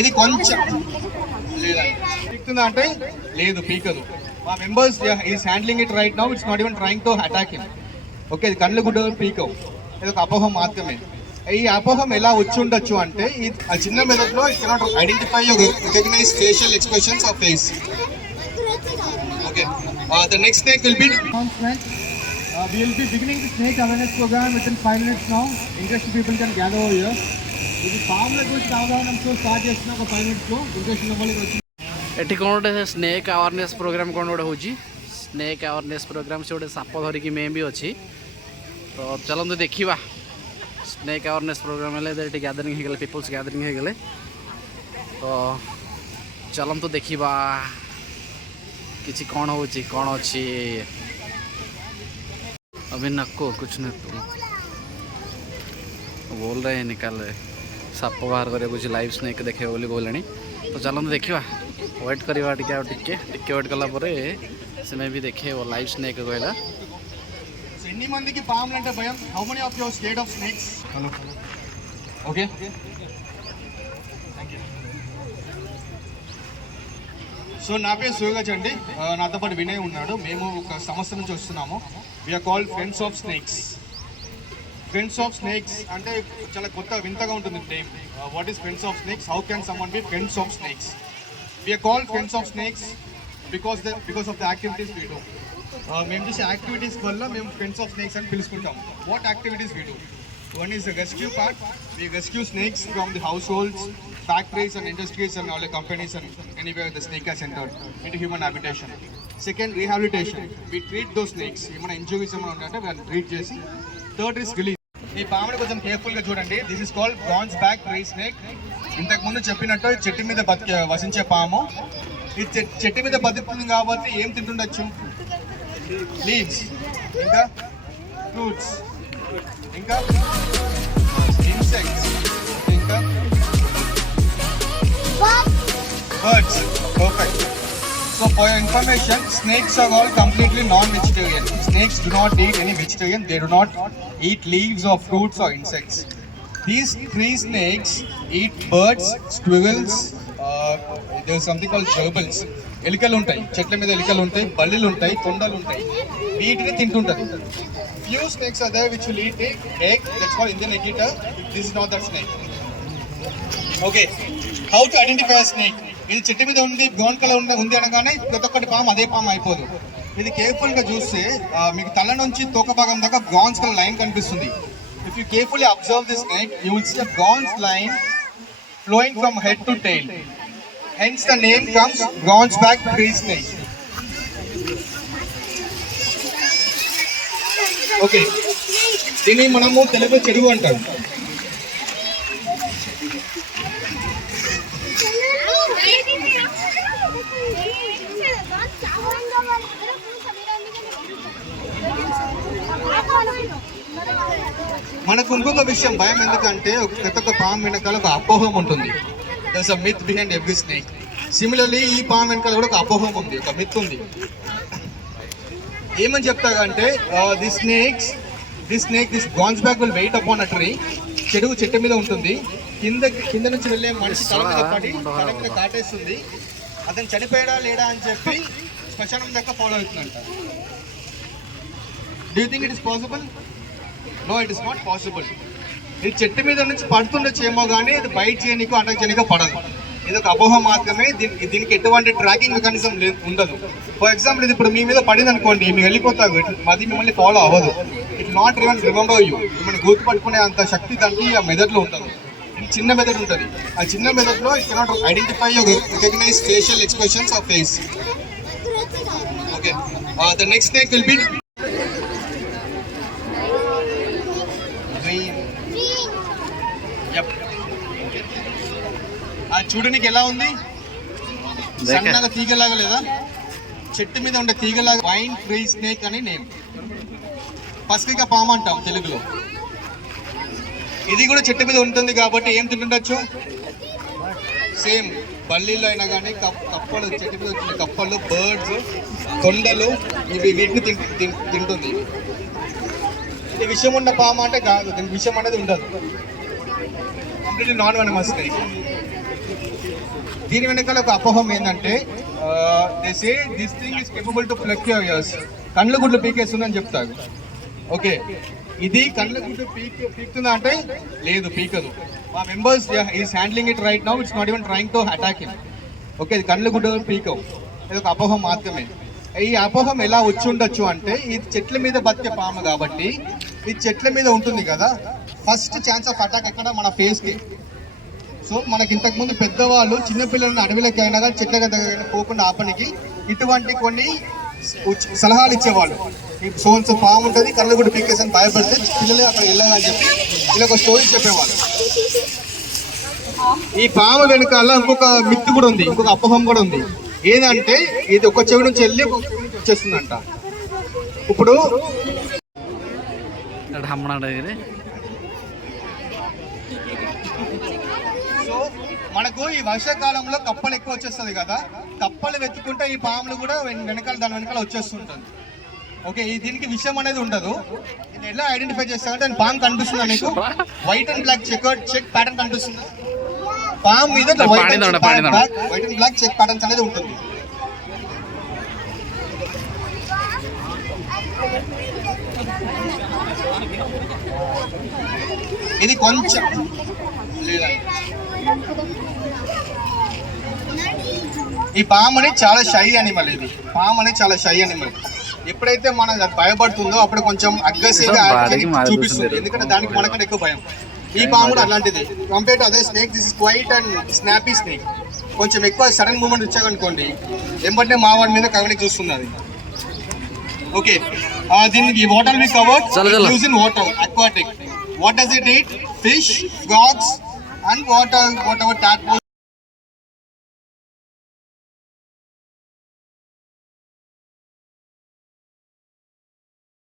ఇది కొంచెం లేదండి అంటే లేదు పీకదు. మా members is handling it right now. It's not even trying to attack him. Okay, ఇది కళ్ళు గుడ్డ పీకవు, ఇది ఒక అపోహం మాత్రమే. ఈ అపోహం ఎలా వచ్చి ఉండొచ్చు అంటే ఆ చిన్న మెదడులో it cannot identify recognise facial expressions of face. Okay, the next snake will be we will be beginning the snake awareness program within 5 minutes now. Interested people can gather over here. ఇది పాముల గురించి అవగాహనతో start చేసిన ఒక 5 minutes లో interest ఉన్న వాళ్ళకి వచ్చి ଏଠି କ'ଣ ଗୋଟେ ସ୍ନେକ୍ ଆୱାରନେସ୍ ପ୍ରୋଗ୍ରାମ୍ କ'ଣ ଗୋଟେ ହେଉଛି. ସ୍ନେକ୍ ଆୱାରନେସ୍ ପ୍ରୋଗ୍ରାମ୍ ସେ ଗୋଟେ ସାପ ଧରିକି ମେ ବି ଅଛି. ତ ଚାଲନ୍ତୁ ଦେଖିବା. ସ୍ନେକ୍ ଆୱାରନେସ୍ ପ୍ରୋଗ୍ରାମ୍ ହେଲେ ଏଠି ଗ୍ୟାଦରିଂ ହେଇଗଲେ, ପିପୁଲ୍ସ ଗ୍ୟାଦରିଂ ହେଇଗଲେ. ତ ଚାଲନ୍ତୁ ଦେଖିବା କିଛି କ'ଣ ହେଉଛି, କ'ଣ ଅଛି. अभी नको कुछ नहीं तो बोल रहे हैं निकाल रहे साप बाहर करे कुछ लाइव स्नेक देखे बोली कहले. तो चलते देखा, वेट करवा टिके वेट कला से भी देखे वो लाइव स्नेक कहला. ఎన్ని మందికి పాములు అంటే భయం? How many of you are scared of snakes? Hello, okay, so నా పేరు సూరజ్ అండి. నాతో పాటు వినయ్ ఉన్నాడు. మేము ఒక సంస్థ నుంచి వస్తున్నాము. We're called friends of snakes. Friends of snakes అంటే చాలా కొత్త వింతగా ఉంటుంది name. What is friends of snakes? How can someone be friends of snakes? We're called friends of snakes because of the activities we do. మేము చేసే activities వల్ల మేము friends of snakes అని పిలుచుకుంటాం. What activities we do? One is the rescue part. We rescue snakes from the households, factories and industries and all the companies and anywhere the snake has entered into human habitation. Second, rehabilitation. We treat those snakes. Even injuries we treat chesi. Third is release. ఈ పాముని కొంచెం కేర్ఫుల్గా చూడండి. This is called bronze back tree snake. ఇంతకుముందు చెప్పినట్టు చెట్టు మీద వసించే పాము. ఈ చెట్టు మీద బతుకుతుంది కాబట్టి ఏం తింటుండొచ్చు? లీవ్స్, ఇంకా ఫ్రూట్స్, ఇంకా ఇన్సెక్ట్స్, ఇంకా birds. Perfect. So for your information, snakes are all completely non-vegetarian. Snakes do not eat any vegetarian. They do not eat leaves or fruits or insects. These 3 snakes eat birds, squirrels, there is something called gerbils. ఎలికలు ఉంటాయి, చెట్ల మీద ఎలికలు ఉంటాయి, బల్లిలు ఉంటాయి, తొండలు ఉంటాయి. వీటిని తింటుంటారు. Few snakes are there which will eat egg. That's called Indian egg eater. This is not that snake. Okay. How to identify a snake? ఇది చెట్టు మీద ఉంది, బ్రౌన్ కలర్ ఉంది అనగానే ప్రతి ఒక్కటి పాము అదే పాము అయిపోదు. ఇది కేర్ఫుల్గా చూస్తే మీకు తల నుంచి తోక భాగం దాకా బ్రౌన్స్ కలర్ లైన్ కనిపిస్తుంది. If you carefully observe this snake, you will see a browns line flowing from head to tail. Hence the name comes browns back tree snake. Okay, దీన్ని మనము తెలుగులో చెరువు అంటారు. మనకు ఇంకొక విషయం భయం ఎందుకంటే ప్రతి ఒక్క పాము వెనకాల ఒక అపోహం ఉంటుంది. దర్స్ a myth behind every snake. Similarly ఈ పాము వెనకాల కూడా ఒక అపోహం ఉంది, ఒక మిత్ ఉంది. ఏమని చెప్తారంటే this browns back will wait upon a tree. చెట్టు మీద ఉంటుంది. కింద నుంచి వెళ్ళే మనిషి తల మీద పడి తల మీద కాటేస్తుంది. అతను చనిపోయాడా లేడా అని చెప్పి శ్మశానం దాకా ఫాలో అవుతుందంట. Do you think it is possible? No, it is not possible. ఇది చెట్టు మీద నుంచి పడుతుండొచ్చేమో కానీ ఇది బైట్ చేయనీకో అటాక్ చేయనీకో పడదు. ఇది ఒక అపోహ మాత్రమే. దీనికి ఎటువంటి ట్రాకింగ్ మెకానిజం ఉండదు. ఫర్ ఎగ్జాంపుల్, ఇది ఇప్పుడు మీ మీద పడింది అనుకోండి, మీరు వెళ్ళిపోతారు, అది మిమ్మల్ని ఫాలో అవ్వదు. It not even remember you. మిమ్మల్ని గుర్తుపట్టుకునే అంత శక్తి దానికి ఆ మెదడులో ఉంటుంది. ఇది చిన్న మెదడు ఉంటుంది. ఆ చిన్న మెదడులో it cannot identify recognise facial expressions of face. Okay, the next snake will be చూడడానికి ఎలా ఉంది? సన్నగా తీగలాగా లేదా? చెట్టు మీద ఉండే తీగలాగా వైన్ ట్రీ స్నేక్ అని నేమ్. పసిక పాము అంటాం తెలుగులో. ఇది కూడా చెట్టు మీద ఉంటుంది కాబట్టి ఏం తింటుండొచ్చు? సేమ్ బల్లీలో అయినా కానీ కప్పలు, చెట్టు మీద వచ్చిన కప్పలు, బర్డ్స్, కొండలు, వీటిని తింటుంది. ఇది విషం ఉన్న పాము అంటే కాదు, దీనికి విషం అనేది ఉండదు. Completely non venomous snake. దీని వెనకాల ఒక అపోహం ఏంటంటే they say this thing is capable to pluck your years. కళ్ళు గుడ్లు పీకేస్తుందని చెప్తారు. ఓకే, ఇది కళ్ళ గుడ్డు పీకుతుందా అంటే లేదు, పీకదు. మా members is handling it right now, it's not even trying to attack him. Okay, ఇది కళ్ళు గుడ్డు పీకవు, ఇది ఒక అపోహం మాత్రమే. ఈ అపోహం ఎలా వచ్చి ఉండొచ్చు అంటే ఇది చెట్ల మీద బతికే పాము కాబట్టి ఇది చెట్ల మీద ఉంటుంది కదా, ఫస్ట్ ఛాన్స్ ఆఫ్ అటాక్ ఎక్కడ మన ఫేస్కి. సో మనకి ఇంతకుముందు పెద్దవాళ్ళు చిన్నపిల్లలను అడవిలోకి అయినా కానీ చెట్ల దగ్గర పోకుండా ఆపనికి ఇటువంటి కొన్ని సలహాలు ఇచ్చేవాళ్ళు. ఈ సోన్స్ పాము ఉంటుంది, కళ్ళు కూడా పీకేసని భయపడితే పిల్లలు అక్కడ వెళ్ళాలని చెప్పి ఇలా ఒక స్టోరీ చెప్పేవాళ్ళు. ఈ పాము వెనకాల ఇంకొక మిత్తు కూడా ఉంది, ఇంకొక అపోహం కూడా ఉంది. ఏదంటే ఇది ఒక చెవి నుంచి వెళ్ళి ఒక చెవి నుంచి వచ్చేస్తుందంట. ఇప్పుడు సో మనకు ఈ వర్షాకాలంలో కప్పలు ఎక్కువ వచ్చేస్తుంది కదా, కప్పలు వెతుకుంటే ఈ పాములు కూడా వెనకాల దాని వెనకాల వచ్చేస్తుంటుంది. ఓకే, దీనికి విషయం అనేది ఉండదు. నేను ఎలా ఐడెంటిఫై చేస్తానంటే పాము కనిపిస్తుందా మీకు? White and black check pattern కనిపిస్తుంది. పాము మీద white and black check patterns అనేది ఉంటుంది. ఇది కొంచెం ఈ పాము అనేది చాలా షై అనిమల్. ఇది పాము అనేది చాలా షై అనిమల్. ఎప్పుడైతే మనం భయపడుతుందో అప్పుడు కొంచెం అగ్రెసివ్ గా చూపిస్తుంది, ఎందుకంటే దానికి మనకంటే ఎక్కువ భయం. ఈ పాము కూడా అలాంటిది. Compare to other snake, this is quite and snap pea snake. కొంచెం ఎక్కువ సడన్ మూవ్మెంట్ ఇచ్చాకనుకోండి వెంబడే మా వాడి మీద కవనికి చూస్తుంది అది. ఓకే, దీనికి water we covered use in water aquatic. What does it eat? Fish, frogs and water, whatever tadpoles.